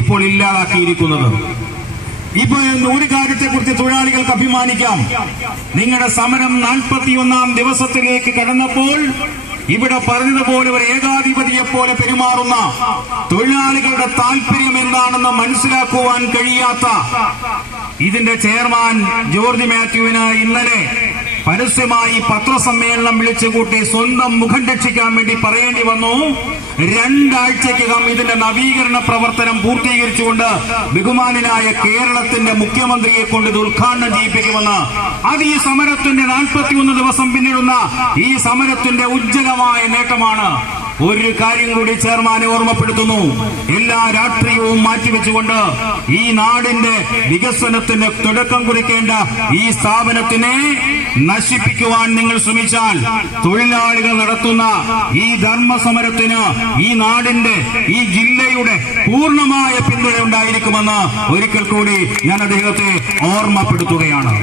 ഇപ്പോൾ ഇല്ലാതാക്കിയിരിക്കുന്നത്. ഇപ്പൊ ഒരു കാര്യത്തെക്കുറിച്ച് തൊഴിലാളികൾക്ക് അഭിമാനിക്കാം. നിങ്ങളുടെ സമരം നാൽപ്പത്തിയൊന്നാം ദിവസത്തിലേക്ക് കടന്നപ്പോൾ ഇവിടെ പറഞ്ഞതുപോലെ ഒരു ഏകാധിപതിയെ പോലെ പെരുമാറുന്ന തൊഴിലാളികളുടെ താല്പര്യം എന്താണെന്ന് മനസ്സിലാക്കുവാൻ കഴിയാത്ത ഇതിന്റെ ചെയർമാൻ ജോർജ് മാത്യുവിന് ഇന്നലെ പരസ്യമായി പത്രസമ്മേളനം വിളിച്ചുകൂട്ടി സ്വന്തം മുഖം രക്ഷിക്കാൻ വേണ്ടി പറയേണ്ടി വന്നു. രണ്ടാഴ്ചക്കകം ഇതിന്റെ നവീകരണ പ്രവർത്തനം പൂർത്തീകരിച്ചുകൊണ്ട് ബഹുമാനായ കേരളത്തിന്റെ മുഖ്യമന്ത്രിയെ കൊണ്ട് ഇത് ഉദ്ഘാടനം ചെയ്യിപ്പിക്കുമെന്ന് അത് ഈ സമരത്തിന്റെ നാൽപ്പത്തിയൊന്ന് ദിവസം പിന്നിടുന്ന ഈ സമരത്തിന്റെ ഉജ്ജ്വലമായ നേട്ടമാണ്. ഒരു കാര്യം കൂടി ചെയർമാനെ ഓർമ്മപ്പെടുത്തുന്നു. എല്ലാ രാഷ്ട്രീയവും മാറ്റിവെച്ചുകൊണ്ട് ഈ നാടിന്റെ വികസനത്തിന് തുടക്കം കുറിക്കേണ്ട ഈ സ്ഥാപനത്തിനെ നശിപ്പിക്കുവാൻ നിങ്ങൾ ശ്രമിച്ചാൽ തൊഴിലാളികൾ നടത്തുന്ന ഈ ധർമ്മസമരത്തിന് ഈ നാടിന്റെ ഈ ജില്ലയുടെ പൂർണമായ പിന്തുണ ഉണ്ടായിരിക്കുമെന്ന് ഒരിക്കൽ കൂടി ഞാൻ അദ്ദേഹത്തെ ഓർമ്മപ്പെടുത്തുകയാണ്.